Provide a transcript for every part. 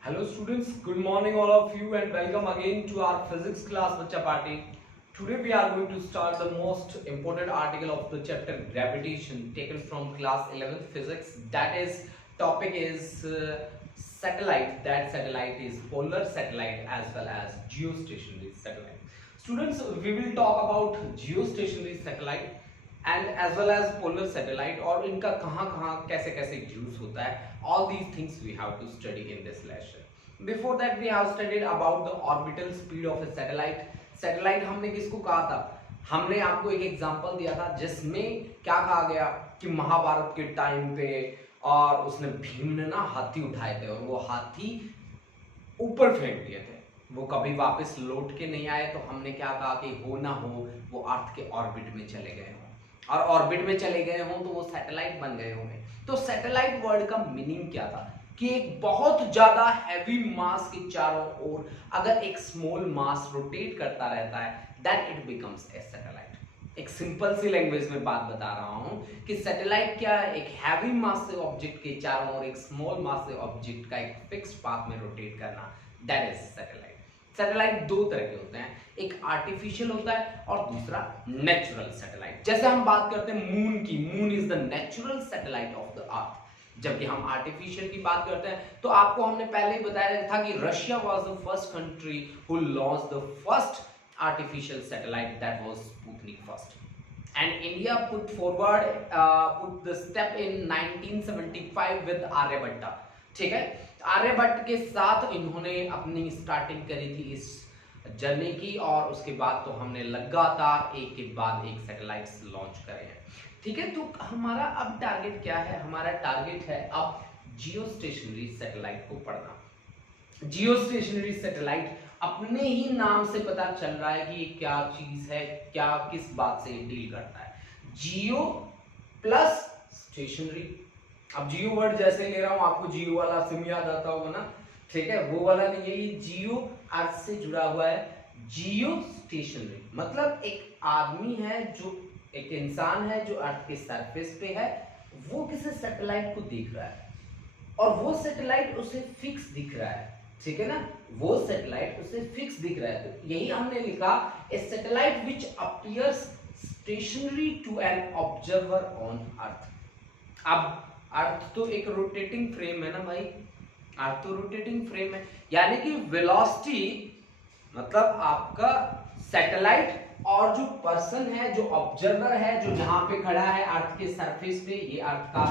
Hello students, good morning all of you and welcome again to our physics class Bacha Party. Today we are going to start the most important article of the chapter gravitation taken from class 11th physics. That is topic is satellite. That satellite is polar satellite as well as geostationary satellite. Students, we will talk about geostationary satellite and as well as polar satellite और इनका कहाँ कैसे कैसे use होता है. All these things we have to study in this lesson. Before that we have studied about the orbital speed of a satellite. Satellite हमने किसको कहा था? हमने आपको एक एग्जांपल दिया था जिसमें क्या कहा गया कि महाभारत के टाइम पे और उसने भीम ने ना हाथी उठाए थे और वो हाथी ऊपर फेंक दिए थे, वो कभी वापस लौट के नहीं आए. तो हमने क्या कहा कि हो ना हो वो अर्थ के ऑर्बिट में चले गए हों और ऑर्बिट में चले गए हों तो वो सैटेलाइट बन गए होंगे. तो सैटेलाइट वर्ड का मीनिंग क्या था कि एक बहुत ज्यादा हैवी मास के चारों ओर अगर एक स्मॉल मास रोटेट करता रहता है that it becomes a satellite. एक सिंपल सी लैंग्वेज में बात बता रहा हूं कि सैटेलाइट क्या है, एक हैवी मास से ऑब्जेक्ट के चारों ओर एक स्मॉल मास से ऑब्जेक्ट का एक फिक्स्ड पाथ में रोटेट करना, दैट इज सैटेलाइट. सैटेलाइट दो तरह के होते हैं, एक आर्टिफिशियल होता है और दूसरा नेचुरल सैटेलाइट. जैसे हम बात करते हैं मून की, moon is the natural satellite of the earth. जबकि हम आर्टिफिशियल की बात करते हैं तो आपको हमने पहले ही बताया था कि Russia was the first country who launched the first artificial satellite, that was Sputnik first, and India put the step in 1975 with Aryabhata. ठीक है, आर्यभट्ट के साथ इन्होंने अपनी स्टार्टिंग करी थी इस जर्नी की और उसके बाद तो हमने लगातार एक के बाद एक सैटेलाइट्स लॉन्च करे हैं. ठीक है, तो हमारा अब टारगेट क्या है? हमारा टारगेट है अब जियो स्टेशनरी सैटेलाइट को पढ़ना. जियो स्टेशनरी सैटेलाइट अपने ही नाम से पता चल रहा है कि ये क्या चीज है, क्या किस बात से डील करता है. जियो प्लस स्टेशनरी. अब जियो वर्ड जैसे ले रहा हूं आपको जियो वाला सिम याद आता होगा ना, ठीक है, वो वाला नहीं है. ये जियो अर्थ से जुड़ा हुआ है. जियो स्टेशनरी मतलब एक आदमी है, जो एक इंसान है जो अर्थ के सरफेस पे है, वो किसी सैटेलाइट को देख रहा है और वो सैटेलाइट उसे फिक्स दिख रहा है. ठीक है ना, वो सैटेलाइट उसे फिक्स दिख रहा है. तो यही हमने लिखा, a satellite which appears stationary to an observer on earth. अब अर्थ तो एक रोटेटिंग फ्रेम है ना भाई, अर्थ तो रोटेटिंग फ्रेम है, यानी कि वेलोसिटी मतलब आपका सैटेलाइट और जो पर्सन है, जो ऑब्जर्वर है, जो यहाँ पे खड़ा है अर्थ के सरफेस पे, ये अर्थ का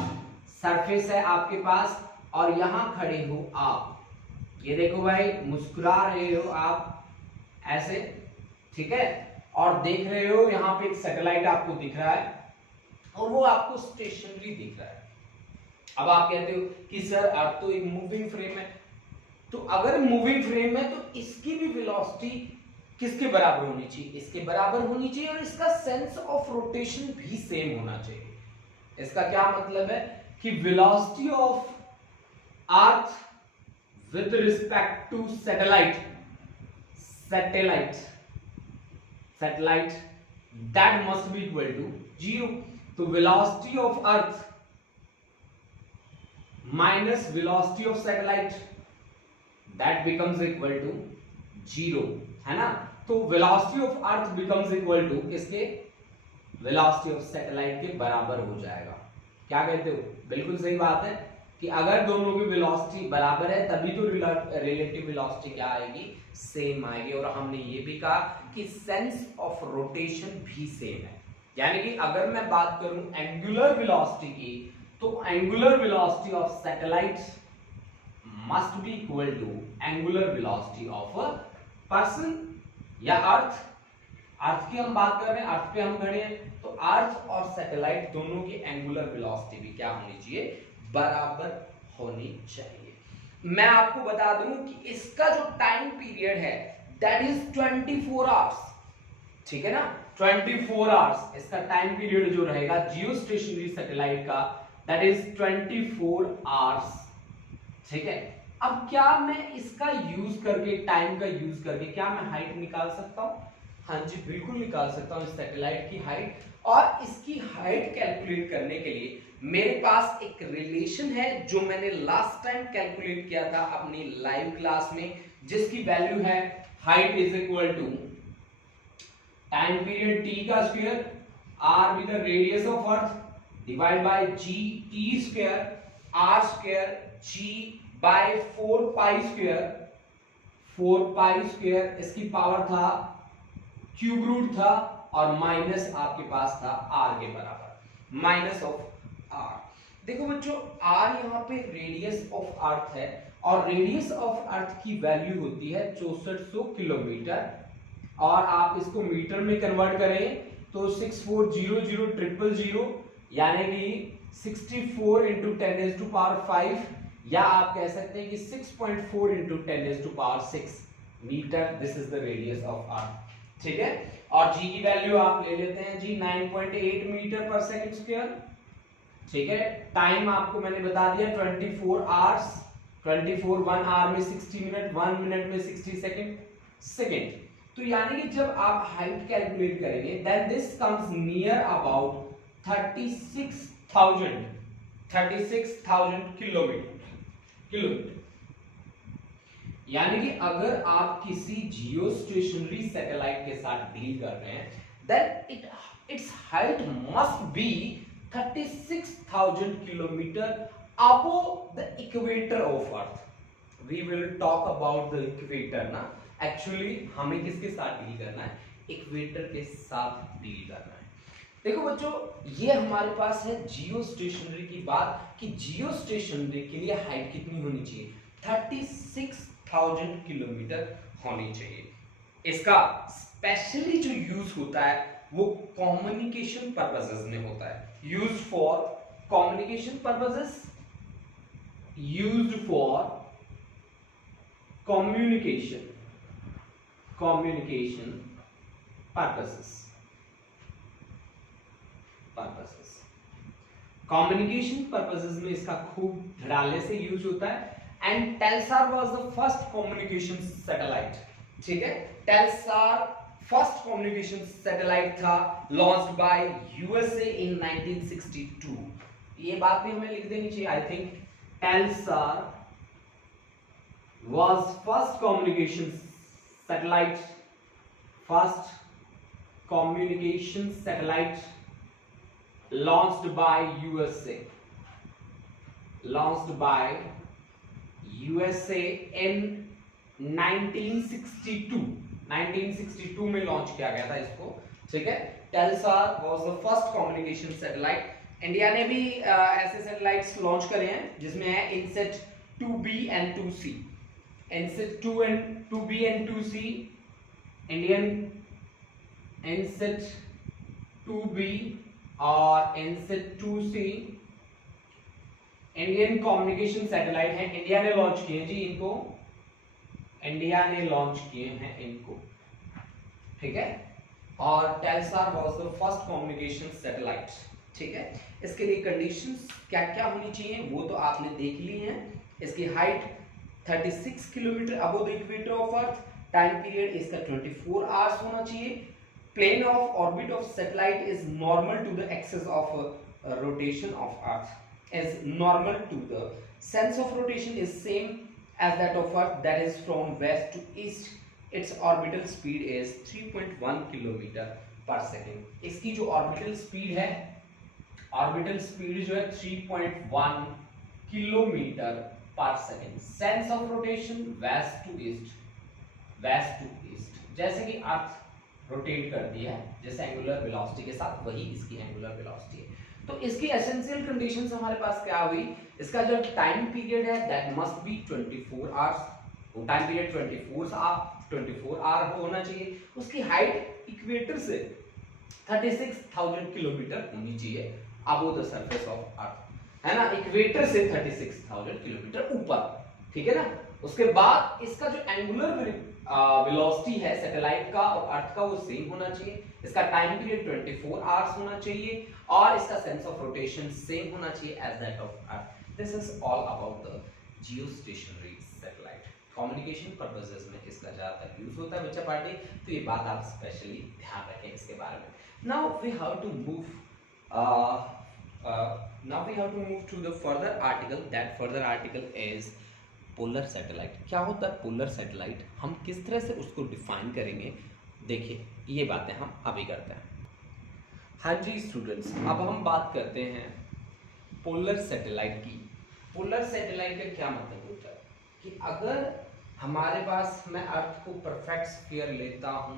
सरफेस है आपके पास और यहाँ खड़े हो आप. ये देखो भाई, मुस्कुरा रहे हो आप ऐसे, ठीक है, और देख रहे हो यहाँ पे एक सैटेलाइट आपको दिख रहा है और वो आपको स्टेशनरी दिख रहा है. अब आप कहते हो कि सर अर्थ तो एक मूविंग फ्रेम है, तो अगर मूविंग फ्रेम है तो इसकी भी वेलोसिटी किसके बराबर होनी चाहिए? इसके बराबर होनी चाहिए और इसका सेंस ऑफ रोटेशन भी सेम होना चाहिए. इसका क्या मतलब है कि velocity of earth with respect to satellite that must be equal to 0. तो velocity of earth minus velocity of satellite that becomes equal to 0, है ना. तो velocity of earth becomes equal to किसके? velocity of satellite के बराबर हो जाएगा. क्या कहते हो? बिल्कुल सही बात है कि अगर दोनों की वेलोसिटी बराबर है तभी तो रिलेटिव वेलोसिटी क्या आएगी? सेम आएगी. और हमने ये भी कहा कि सेंस ऑफ रोटेशन भी सेम है, यानी कि अगर मैं बात करूं एंगुलर वेलोसिटी की तो angular velocity of satellite must be equal to angular velocity of a person या अर्थ. अर्थ की हम बात कर रहे हैं, अर्थ पे हम खड़े हैं, तो अर्थ और सैटेलाइट दोनों की एंगुलर वेलोसिटी भी क्या होनी चाहिए? बराबर होनी चाहिए. मैं आपको बता दूं कि इसका जो टाइम पीरियड है दैट इज 24 आवर्स. ठीक है ना, 24 आवर्स इसका टाइम पीरियड जो रहेगा जियो स्टेशनरी सैटेलाइट का, दैट इज 24 आवर्स. ठीक है, अब क्या मैं इसका यूज करके, टाइम का यूज करके क्या मैं हाइट निकाल सकता हूं? हाँ जी, बिल्कुल निकाल सकता हूं इस सैटेलाइट की हाइट. और इसकी हाइट कैलकुलेट करने के लिए मेरे पास एक रिलेशन है जो मैंने लास्ट टाइम कैलकुलेट किया था अपनी लाइव क्लास में, जिसकी वैल्यू है height is equal to time period T का square R with the radius of earth divide by G T square R square G by 4 pi square, 4 pi square इसकी power था cube root था और minus आपके पास था are के बराबर, minus of are. देखो बच्चों आर यहाँ पे रेडियस ऑफ अर्थ है और रेडियस ऑफ अर्थ की वैल्यू होती है 6400 किलोमीटर और आप इसको मीटर में कन्वर्ट करें तो 640000 यानी कि 64 इंटू 10⁵ या आप कह सकते हैं कि 6.4 into 10⁶ metre. This is the radius of earth, ठीक है। और जी की वैल्यू आप ले लेते हैं जी 9.8 मीटर पर सेकंड स्क्वायर, ठीक है। टाइम आपको मैंने बता दिया 24 आवर्स, 24 1 आवर में 60 मिनट, 1 मिनट में 60 सेकंड। तो यानी कि जब आप हाइट कैलकुलेट करेंगे then this comes near about 36,000 kilometre. यानी कि अगर आप किसी जियो स्टेशनरी सैटेलाइट के साथ डील कर रहे हैं then its height must be 36,000 kilometre above the equator of earth. We will talk about the equator ना, एक्चुअली हमें किसके साथ डील करना है, इक्वेटर के साथ डील करना है। देखो बच्चों ये हमारे पास है जियो स्टेशनरी की बात कि जियो स्टेशनरी के लिए हाइट कितनी होनी चाहिए, 36,000 किलोमीटर होनी चाहिए। इसका स्पेशली जो यूज होता है वो कम्युनिकेशन पर्पसेस में होता है, use for communication purposes, used for communication purposes. Communication purposes में इसका खूब धड़ाले से यूज होता है। And Telstar was the first communication satellite, ठीक है। टेलसार फर्स्ट कम्युनिकेशन सैटेलाइट था लॉन्च्ड बाय यूएसए इन 1962। ये बात भी हमें लिख देनी चाहिए, I think Telstar was first communication satellite launched by USA in 1962 में लॉन्च किया गया था इसको, ठीक है। Telstar was the first communication satellite। India ने भी ऐसे सैटेलाइट्स लॉन्च करे हैं जिसमें है INSAT 2B and 2C, INSAT 2B and 2C, Indian INSAT 2B और INSAT 2C Indian communication satellite है, इंडिया ने लॉन्च किए हैं जी इनको, इंडिया ने लॉन्च किए हैं इनको, ठीक है। और Telstar was the first communication satellite, ठीक है। इसके लिए कंडीशंस क्या क्या होनी चाहिए वो तो आपने देख ली हैं। इसकी height 36 kilometre above the equator of earth, time period इसका 24 आवर्स होना चाहिए, plane of orbit of satellite is normal to the axis of rotation of earth, is normal to the sense of rotation is same as that of earth, that is from west to east, its orbital speed is 3.1 kilometre per second. इसकी जो orbital speed है, orbital speed जो है 3.1 kilometre per second. Sense of rotation west to east, जैसे कि earth rotate करती है जैसे एंगुलर वेलोसिटी के साथ, वही इसकी एंगुलर वेलोसिटी है। तो इसकी एसेंशियल कंडीशंस हमारे पास क्या हुई, इसका जो टाइम पीरियड है दैट मस्ट बी 24 आवर्स, वो टाइम पीरियड 24 आवर होना चाहिए। उसकी हाइट इक्वेटर से 36,000 किलोमीटर होनी चाहिए above the surface of earth, है ना, इक्वेटर से 36,000 किलोमीटर ऊपर, ठीक है ना। उसके बाद इसका जो एंगुलर वेलोसिटी है सैटेलाइट का और अर्थ का वो सेम होना चाहिए, इसका टाइम पीरियड 24 आवर्स होना चाहिए और इसका सेंस ऑफ रोटेशन सेम होना चाहिए as that of earth. This is all about the geostationary satellite. Communication purposes में इसका ज्यादातर यूज होता है बच्चा पार्टी, तो ये बात आप स्पेशली ध्यान रखें इसके बारे में। Now we have to move now we have to move to the further article. That further article is polar satellite. क्या होता है पोलर सैटेलाइट, हम किस तरह से उसको डिफाइन करेंगे, देखिए ये बातें हम अभी करते हैं। हाँ जी स्टूडेंट्स, अब हम बात करते हैं पोलर सैटेलाइट की। पोलर सैटेलाइट का क्या मतलब होता है कि अगर हमारे पास मैं अर्थ को परफेक्ट स्फीयर लेता हूं,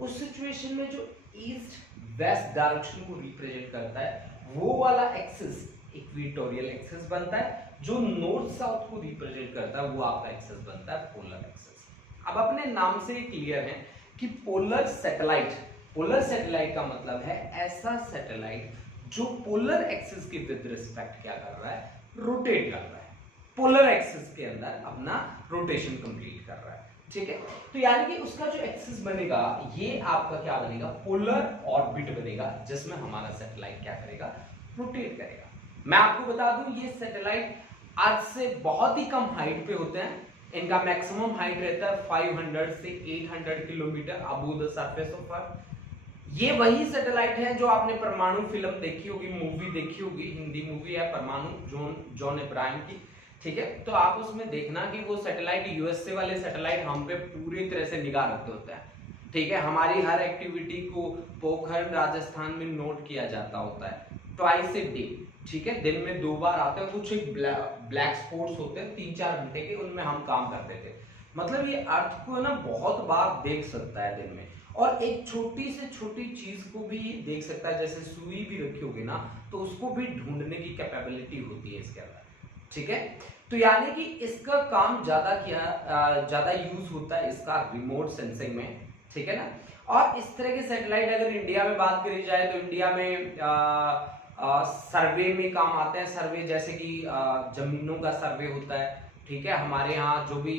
उस सिचुएशन में जो ईस्ट वेस्ट डायरेक्शन को रिप्रेजेंट करता है वो वाला एक्सिस इक्वेटोरियल एक्सिस बनता है, जो नॉर्थ साउथ को रिप्रेजेंट करता है वो आपका एक्सिस बनता है पोलर एक्सिस। अब अपने नाम से क्लियर है कि पोलर सैटेलाइट का मतलब है ऐसा सैटेलाइट जो पोलर एक्सिस के विद रिस्पेक्ट क्या कर रहा है, रोटेट कर रहा है, पोलर एक्सिस के अंदर अपना रोटेशन कंप्लीट कर रहा है। ठीक है, तो यानी कि उसका जो एक्सिस बनेगा ये आपका क्या बनेगा, पोलर ऑर्बिट बनेगा, जिसमें हमारा सैटेलाइट क्या करेगा, रोटेट करेगा। मैं आपको बता दूं ये सैटेलाइट अर्थ से बहुत ही कम हाइट पे होते हैं, इनका मैक्सिमम हाइट रहता है 500 से 800 kilometre above the surface of earth. ये वही सैटेलाइट है जो आपने परमाणु फिल्म देखी होगी, मूवी देखी होगी, हिंदी मूवी है परमाणु, जॉन अब्राहम की। ठीक है, तो आप उसमें देखना कि वो सैटेलाइट यूएसए वाले सैटेलाइट हम पे पूरी तरह से निगाह रखते होते हैं। ठीक है, हमारी हर एक्टिविटी को पोखरण राजस्थान में नोट किया जाता होता है ट्वाइस ए डे। ठीक है, दिन में 2 बार आते हैं, कुछ एक ब्लैक स्पॉट्स होते हैं 3-4 घंटे के, उनमें हम काम करते थे। मतलब ये अर्थ को ना बहुत बार देख सकता है दिन में, और एक छोटी से छोटी चीज को भी देख सकता है, जैसे सुई भी रखी होगी ना तो उसको भी ढूंढने की कैपेबिलिटी होती है इसके अंदर। ठीक है, तो यानी कि इसका काम ज्यादा यूज होता है इसका रिमोट सेंसिंग में। ठीक है ना, और इस तरह के सैटेलाइट अगर इंडिया में बात करी जाए तो इंडिया में सर्वे में काम आते हैं। सर्वे जैसे कि जमीनों का सर्वे होता है। ठीक है, हमारे यहाँ जो भी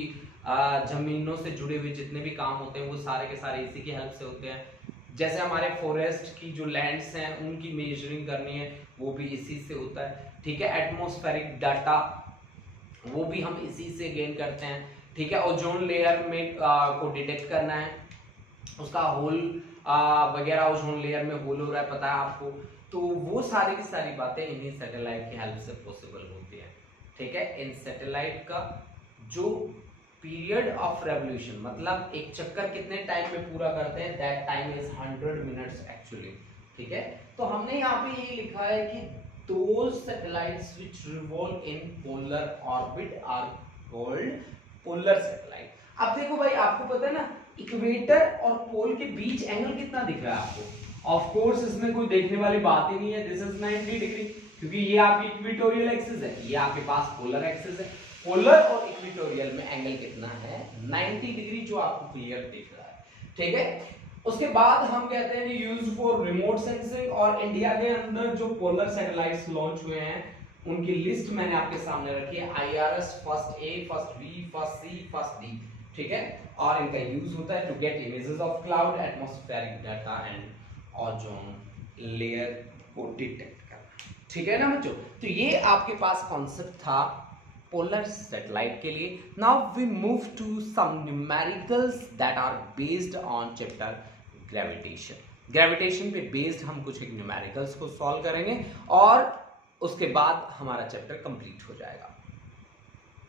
जमीनों से जुड़े हुए जितने भी काम होते हैं वो सारे के सारे इसी की हेल्प से होते हैं। जैसे हमारे फॉरेस्ट की जो लैंड्स हैं उनकी मेजरिंग करनी है वो भी इसी से होता है। ठीक है, एटमॉस्फेरिक डाटा वो भी हम इसी से गेन करते हैं। ठीक है, ओजोन लेयर में को डिटेक्ट करना है, उसका होल वगैरह ओजोन लेयर में होल हो रहा है पता है आपको, तो वो सारी की सारी बातें इन्हीं सैटेलाइट की हेल्प से पॉसिबल होती है। ठीक है, इन सैटेलाइट का जो पीरियड ऑफ रेवोल्यूशन, मतलब एक चक्कर कितने टाइम में पूरा करते हैं, that time is 100 minutes actually. ठीक है, तो हमने यहाँ पे ये लिखा है कि those satellites which revolve in polar orbit are called polar satellite। अब देखो भाई, आपको पता है ना इक्वेटर और पोल के बीच एंगल कितना दिख रहा है आपको, ऑफ कोर्स इसमें कोई देखने वाली बात ही नहीं है, दिस इज 90 डिग्री, क्योंकि ये आपकी इक्वेटोरियल एक्सिस है, ये आपके पास पोलर एक्सिस है। पोलर और इक्वेटोरियल में एंगल कितना है, 90 डिग्री, जो आपको क्लियर दिख रहा है। ठीक है, उसके बाद हम कहते हैं यूज फॉर रिमोट सेंसिंग, और इंडिया के अंदर जो पोलर सैटेलाइट्स लॉन्च हुए हैं उनकी लिस्ट मैंने आपके सामने रखी है, IRS first A, first B, first C, first D। ठीक है, और इनका यूज होता है to get images of cloud, atmospheric data and ozone layer को डिटेक्ट करना। ठीक है ना बच्चों, तो ये आपके पास कॉन्सेप्ट था पोलर सैटेलाइट के लिए। Now we move to some numericals that are based on chapter gravitation पे बेस्ड हम कुछ एक न्यूमेरिकल्स को सॉल्व करेंगे और उसके बाद हमारा चैप्टर कंप्लीट हो जाएगा।